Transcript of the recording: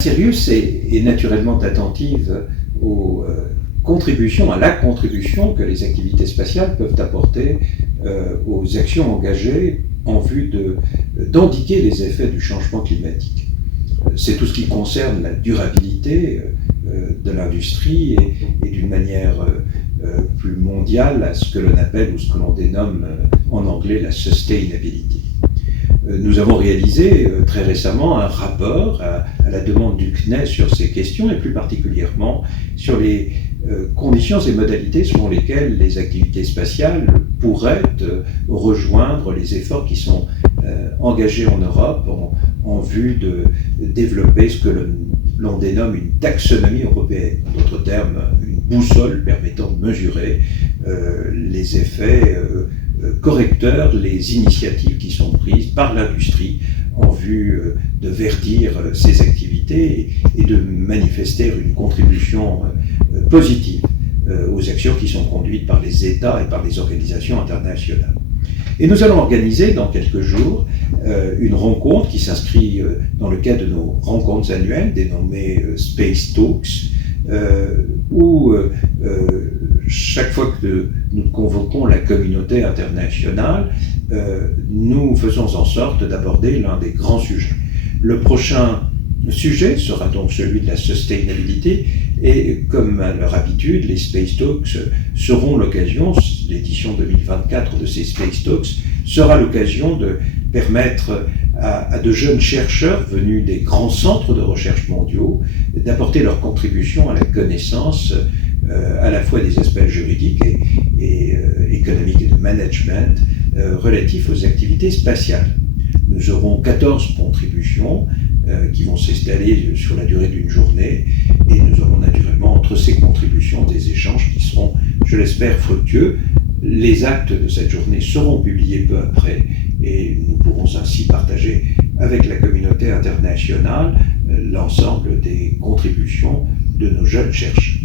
Sirius est naturellement attentive aux contributions, à la contribution que les activités spatiales peuvent apporter aux actions engagées en vue d'endiguer les effets du changement climatique. C'est tout ce qui concerne la durabilité de l'industrie et d'une manière plus mondiale à ce que l'on appelle ou ce que l'on dénomme en anglais la sustainability. Nous avons réalisé très récemment un rapport à la demande du CNES sur ces questions et plus particulièrement sur les conditions et modalités selon lesquelles les activités spatiales pourraient rejoindre les efforts qui sont engagés en Europe en vue de développer ce que l'on dénomme une taxonomie européenne, en d'autres termes une boussole permettant de mesurer les effets correcteurs, les initiatives qui sont prises par l'industrie en vue de verdir ses activités et de manifester une contribution positive aux actions qui sont conduites par les États et par les organisations internationales. Et nous allons organiser dans quelques jours une rencontre qui s'inscrit dans le cadre de nos rencontres annuelles dénommées Space Talks, où chaque fois que nous convoquons la communauté internationale, nous faisons en sorte d'aborder l'un des grands sujets. Le prochain sujet sera donc celui de la sustainability et comme à leur habitude, les Space Talks seront l'occasion, l'édition 2024 de ces Space Talks sera l'occasion de permettre à de jeunes chercheurs venus des grands centres de recherche mondiaux d'apporter leur contribution à la connaissance à la fois des aspects juridiques et économiques et de management relatifs aux activités spatiales. Nous aurons 14 contributions qui vont s'installer sur la durée d'une journée et nous aurons naturellement entre ces contributions des échanges qui seront, je l'espère, fructueux. Les actes de cette journée seront publiés peu après et nous pourrons ainsi partager avec la communauté internationale l'ensemble des contributions de nos jeunes chercheurs.